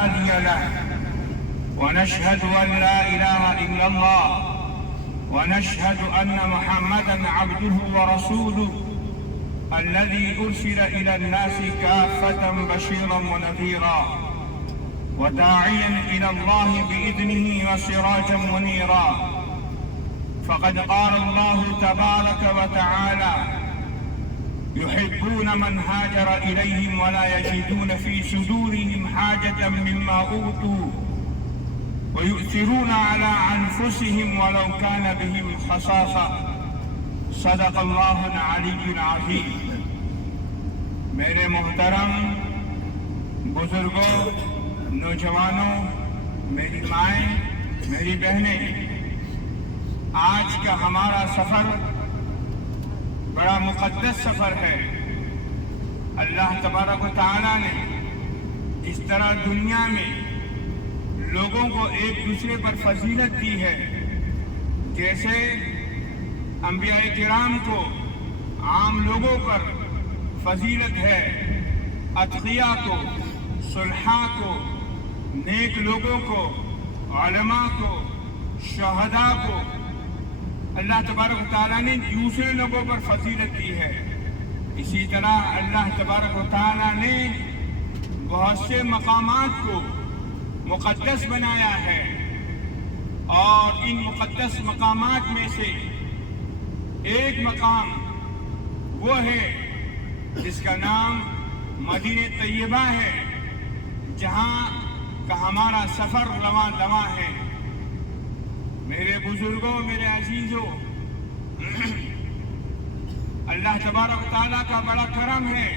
هادي له ونشهد أن لا إله إلا الله ونشهد أن محمدا عبده ورسوله الذي أرسل إلى الناس كافة بشيرا ونذيرا وداعيا إلى الله بإذنه وسراجا منيرا فقد قال الله تبارك وتعالى يحبون من هاجر إليهم ولا يجدون في صدورهم حاجة مما أوتوا ويؤثرون على أنفسهم ولو كان بهم خصاصة صدق اللہ العلی العظیم۔ میرے محترم بزرگوں، نوجوانوں، میری مائیں، میری بہنیں، آج کا ہمارا سفر بڑا مقدس سفر ہے۔ اللہ تبارک و تعالیٰ نے اس طرح دنیا میں لوگوں کو ایک دوسرے پر فضیلت دی ہے، جیسے انبیاء کرام کو عام لوگوں پر فضیلت ہے، اتقیاء کو، صلحاء کو، نیک لوگوں کو، علماء کو، شہداء کو اللہ تبارک و تعالیٰ نے دوسرے لوگوں پر فضیلت دی ہے۔ اسی طرح اللہ تبارک و تعالیٰ نے بہت سے مقامات کو مقدس بنایا ہے، اور ان مقدس مقامات میں سے ایک مقام وہ ہے جس کا نام مدینہ طیبہ ہے، جہاں کا ہمارا سفر رواں دواں ہے۔ میرے بزرگوں، میرے عزیزوں، اللہ تبارک و تعالیٰ کا بڑا کرم ہے،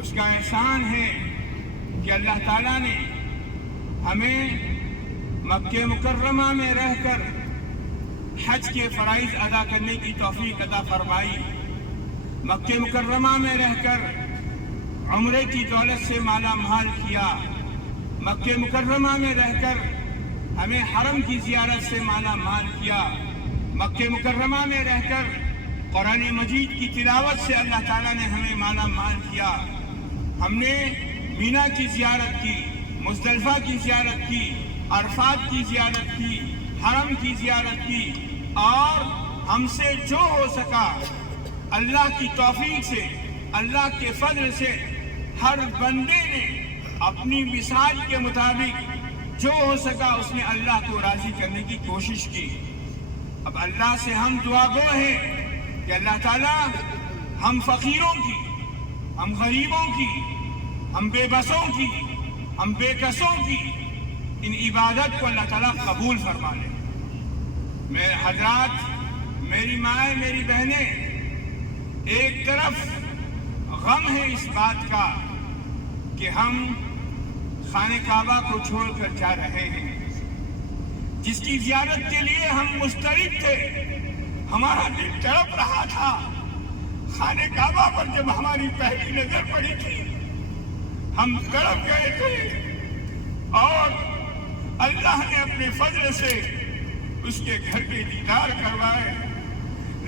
اس کا احسان ہے کہ اللہ تعالیٰ نے ہمیں مکہ مکرمہ میں رہ کر حج کے فرائض ادا کرنے کی توفیق عطا فرمائی، مکہ مکرمہ میں رہ کر عمرے کی دولت سے مالا مال کیا، مکہ مکرمہ میں رہ کر ہمیں حرم کی زیارت سے مالا مال کیا، مکہ مکرمہ میں رہ کر قرآن مجید کی تلاوت سے اللہ تعالیٰ نے ہمیں مالا مال کیا۔ ہم نے مینا کی زیارت کی، مزدلفہ کی زیارت کی، عرفات کی زیارت کی، حرم کی زیارت کی، اور ہم سے جو ہو سکا اللہ کی توفیق سے، اللہ کے فضل سے ہر بندے نے اپنی مثال کے مطابق جو ہو سکا اس نے اللہ کو راضی کرنے کی کوشش کی۔ اب اللہ سے ہم دعا گو ہیں کہ اللہ تعالیٰ ہم فقیروں کی، ہم غریبوں کی، ہم بے بسوں کی، ہم بے کسوں کی ان عبادت کو اللہ تعالیٰ قبول فرما لے۔ میرے حضرات، میری مائیں، میری بہنیں، ایک طرف غم ہے اس بات کا کہ ہم خانہ کعبہ کو چھوڑ کر جا رہے ہیں، جس کی زیارت کے لیے ہم مستعد تھے، ہمارا دل تڑپ رہا تھا۔ خانہ کعبہ پر جب ہماری پہلی نظر پڑی تھی ہم تڑپ گئے تھے، اور اللہ نے اپنے فضل سے اس کے گھر کے دیدار کروائے۔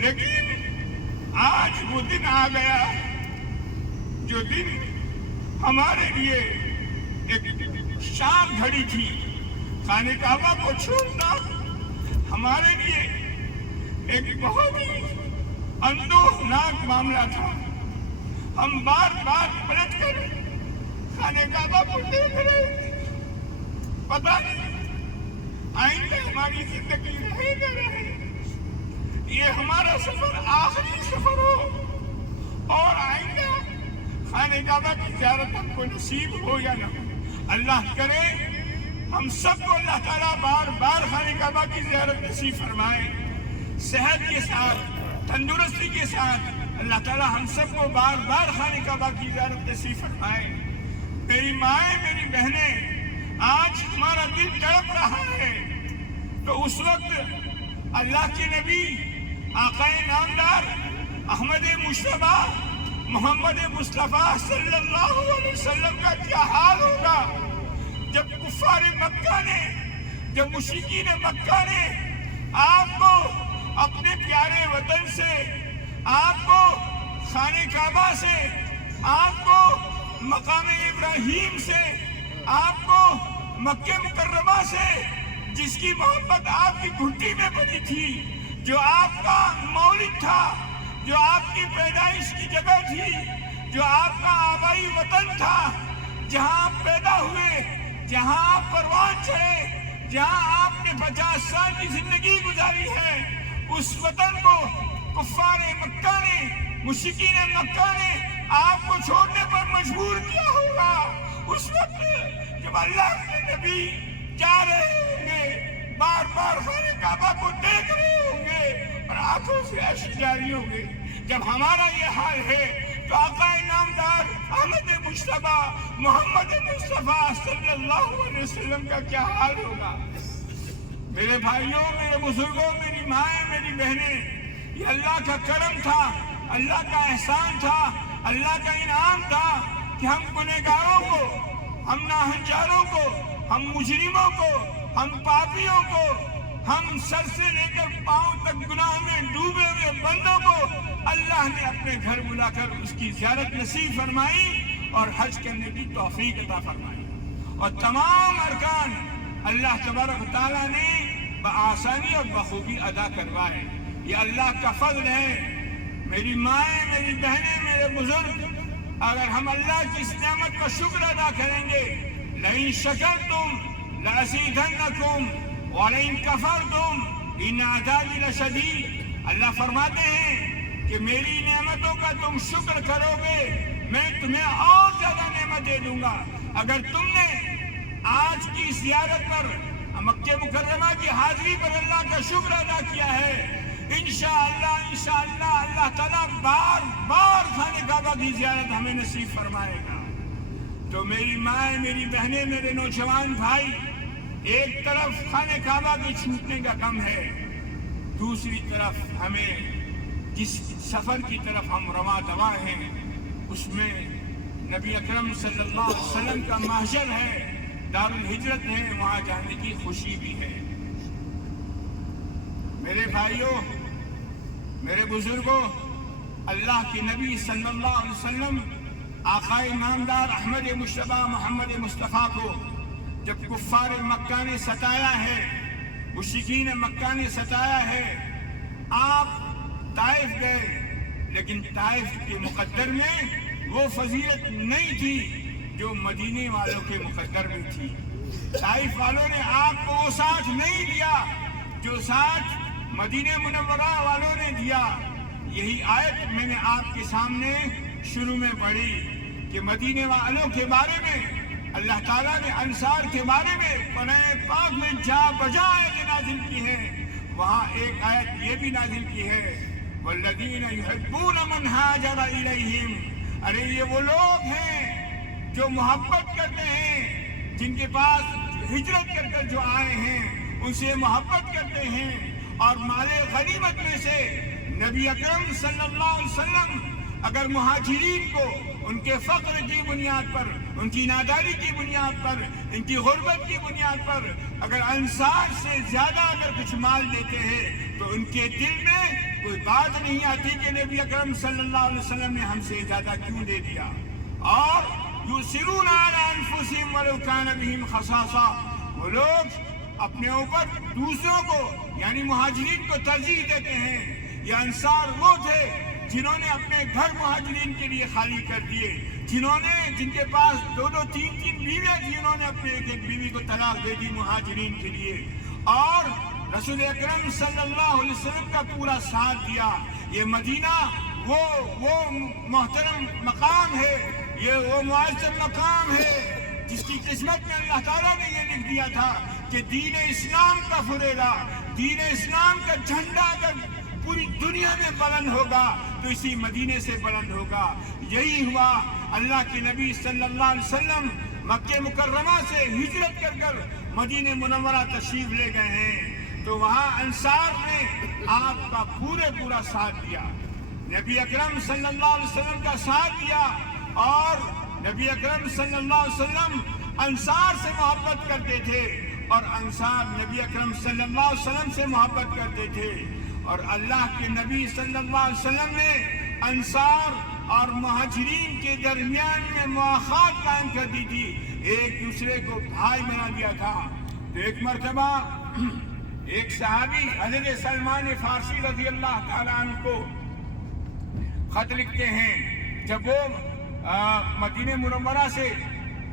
لیکن آج وہ دن آ گیا جو دن ہمارے لیے ایک شام گھڑی تھی۔ خانہ کعبہ کو چھوڑنا ہمارے لیے ایک بہت ہی اندوہناک معاملہ تھا۔ ہم بار بار پلٹ کر خانہ کعبہ کو دیکھ رہے تھے، پتہ نہیں آئندہ ہماری زندگی رہے نہ رہے، یہ ہمارا سفر آخری سفر ہو، اور آئندہ خانہ کعبہ کی زیارت ہم کو نصیب ہو یا نہ ہو۔ اللہ کرے ہم سب کو اللہ تعالیٰ بار بار خانہ کعبہ کی زیارت نصیب فرمائے، صحت کے ساتھ، تندرستی کے ساتھ اللہ تعالیٰ ہم سب کو بار بار خانہ کعبہ کی زیارت نصیب فرمائے۔ میری مائیں، میری بہنیں، آج ہمارا دل تڑپ رہا ہے تو اس وقت اللہ کے نبی آقا نامدار احمد مصطفیٰ محمد مصطفیٰ صلی اللہ علیہ وسلم کا کیا حال ہوگا جب کفار مکہ نے، جب مشرکین مکہ نے آپ کو اپنے پیارے وطن سے، آپ کو خانہ کعبہ سے، آپ کو مقام ابراہیم سے، آپ کو مکہ مکرمہ سے جس کی محبت آپ کی گھٹی میں بنی تھی، جو آپ کا مولد تھا، جو آپ کی پیدائش کی جگہ تھی، جو آپ کا آبائی وطن تھا، جہاں آپ پیدا ہوئے، جہاں آپ پروان چڑھے، جہاں آپ نے 50 سال کی زندگی گزاری ہے، اس وطن کو کفار مکہ نے، مشرکین مکہ نے آپ کو چھوڑنے پر مجبور کیا ہوگا۔ اس وقت جب اللہ کے نبی جا رہے ہوں گے، بار بار خانہ کعبہ کو دیکھ رہے ہوں گے اور آنکھوں سے اشک جاری ہوں گے۔ جب ہمارا یہ حال ہے تو آقا نامدار احمد مصطفیٰ محمد مصطفیٰ صلی اللہ علیہ وسلم کا کیا حال ہوگا؟ میرے بھائیوں، میرے بزرگوں، میری مائیں، میری بہنیں، یہ اللہ کا کرم تھا، اللہ کا احسان تھا، اللہ کا انعام تھا کہ ہم گنہگاروں کو، ہم ناہنجاروں کو، ہم مجرموں کو، ہم پاپیوں کو، ہم سر سے لے کر پاؤں تک گناہ میں ڈوبے ہوئے بندوں کو اللہ نے اپنے گھر بلا کر اس کی زیارت نصیب فرمائی اور حج کرنے کی توفیق عطا فرمائی، اور تمام ارکان اللہ تبارک و تعالیٰ نے بآسانی اور بخوبی ادا کروائے۔ یہ اللہ کا فضل ہے۔ میری مائیں، میری بہنیں، میرے بزرگ، اگر ہم اللہ کی اس نعمت کا شکر ادا کریں گے، لئن شکرتم لأزیدنکم وَلَئِن كَفَرْتُمْ إِنَّ عَذَابِي لَشَدِيدٌ۔ اللہ فرماتے ہیں کہ میری نعمتوں کا تم شکر کرو گے، میں تمہیں اور زیادہ نعمت دے دوں گا۔ اگر تم نے آج کی زیارت پر، مکہ مکرمہ کی حاضری پر اللہ کا شکر ادا کیا ہے، انشاءاللہ اللہ تعالیٰ بار بار خانہ کعبہ کی زیارت ہمیں نصیب فرمائے گا۔ تو میری مائیں، میری بہنیں، میرے نوجوان بھائی، ایک طرف خانہ کعبہ کے چھوٹنے کا غم ہے، دوسری طرف ہمیں جس سفر کی طرف ہم رواں دواں ہیں اس میں نبی اکرم صلی اللہ علیہ وسلم کا محشر ہے، دار الہجرت ہے، وہاں جانے کی خوشی بھی ہے۔ میرے بھائیوں، میرے بزرگوں، اللہ کے نبی صلی اللہ علیہ وسلم آقائے نامدار احمد مصطفیٰ محمد مصطفیٰ کو جب کفار مکہ نے ستایا ہے، مشرکین مکہ نے ستایا ہے، آپ طائف گئے، لیکن طائف کے مقدر میں وہ فضیلت نہیں تھی جو مدینے والوں کے مقدر میں تھی۔ طائف والوں نے آپ کو وہ ساتھ نہیں دیا جو ساتھ مدینہ منورہ والوں نے دیا۔ یہی آیت میں نے آپ کے سامنے شروع میں پڑھی کہ مدینے والوں کے بارے میں اللہ تعالیٰ نے انصار کے بارے میں قرآن پاک میں جا بجا آیتیں نازل کی ہیں۔ وہاں ایک آیت یہ بھی نازل کی ہے، وَالَّذِينَ يُحِبُّونَ مَنْ هَاجَرَ إِلَيْهِمْ۔ ارے یہ وہ لوگ ہیں جو محبت کرتے ہیں، جن کے پاس ہجرت کر کر جو آئے ہیں ان سے محبت کرتے ہیں، اور مال غنیمت میں سے نبی اکرم صلی اللہ علیہ وسلم اگر مہاجرین کو ان کے فقر کی بنیاد پر، ان کی ناداری کی بنیاد پر، ان کی غربت کی بنیاد پر اگر انصار سے زیادہ اگر کچھ مال دیتے ہیں تو ان کے دل میں کوئی بات نہیں آتی کہ نبی اکرم صلی اللہ علیہ وسلم نے ہم سے زیادہ کیوں دے دیا۔ اور یؤثرون علی انفسہم ولو کان بہم خصاصہ، وہ لوگ اپنے اوپر دوسروں کو یعنی مہاجرین کو ترجیح دیتے ہیں۔ یہ انصار وہ تھے جنہوں نے اپنے گھر مہاجرین کے لیے خالی کر دیے، جن کے پاس 2 3 بیویاں تھیں، انہوں نے اپنے ایک بیوی کو طلاق دے دی مہاجرین کے لیے، اور رسول اکرم صلی اللہ علیہ وسلم کا پورا ساتھ دیا۔ یہ مدینہ وہ محترم مقام ہے، یہ وہ معزز مقام ہے جس کی قسمت میں اللہ تعالیٰ نے یہ لکھ دیا تھا کہ دین اسلام کا فریضہ، دین اسلام کا جھنڈا اگر پوری دنیا میں بلند ہوگا تو اسی مدینے سے بلند ہوگا۔ یہی ہوا، اللہ کے نبی صلی اللہ علیہ وسلم مکہ مکرمہ سے ہجرت کر کر مدینہ منورہ تشریف لے گئے ہیں، تو وہاں انصار نے آپ کا پورا ساتھ دیا، نبی اکرم صلی اللہ علیہ وسلم کا ساتھ دیا، اور نبی اکرم صلی اللہ علیہ وسلم انصار سے محبت کرتے تھے، اور انصار نبی اکرم صلی اللہ علیہ وسلم سے محبت کرتے تھے، اور اللہ کے نبی صلی اللہ علیہ وسلم نے انصار اور مہاجرین کے درمیان میں مواخات قائم کر دی تھی، ایک دوسرے کو بھائی بنا دیا تھا۔ تو ایک مرتبہ ایک صحابی حضرت سلمان فارسی رضی اللہ تعالیٰ عنہ کو خط لکھتے ہیں، جب وہ مدینہ منورہ سے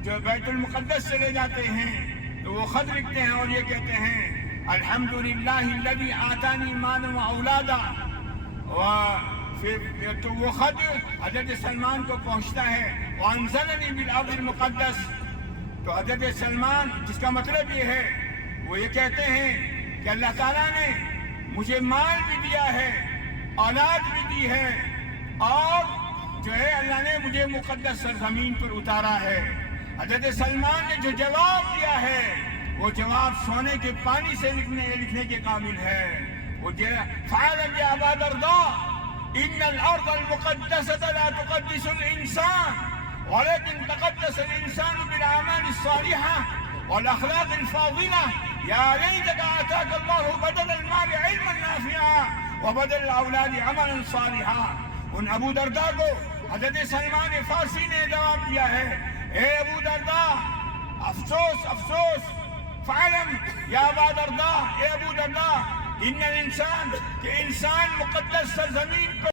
جو بیت المقدس چلے جاتے ہیں تو وہ خط لکھتے ہیں اور یہ کہتے ہیں الحمدللہ الذی آتانی مالا و اولادا۔ پھر تو وہ خط حضرت سلمان کو پہنچتا ہے وانزلنی بالارض المقدس۔ تو حضرت سلمان، جس کا مطلب یہ ہے، وہ یہ کہتے ہیں کہ اللہ تعالیٰ نے مجھے مال بھی دیا ہے، اولاد بھی دی ہے، اور جو ہے اللہ نے مجھے مقدس سرزمین پر اتارا ہے۔ حضرت سلمان نے جو جواب دیا ہے وہ جواب سونے کے پانی سے لکھنے کے قابل ہے۔ وہ فَاعْلَمْ يَا أَبَا دَرْدَاء إِنَّ الْأَرْضَ الْمُقَدَّسَةَ لَا تُقَدِّسُ الْإِنسَانَ وَلَكِنْ تَقَدَّسَ الْإِنسَانُ بِالْأَعْمَالِ الصَّالِحَةِ وَالْأَخْلَاقِ الْفَاضِلَةِ يَا لَيْتَكَ آتَاكَ اللَّهُ بَدَلَ المال علما نافعا وبدل الاولاد عملا صالحا۔ ان ابو درداء کو حضرت سلمان فارسی نے جواب دیا ہے، اے ابو درداء، افسوس افسوس، فعلم یا ابا درداء، اے ابو درداء، ان الانسان کہ انسان مقدس سرزمین کو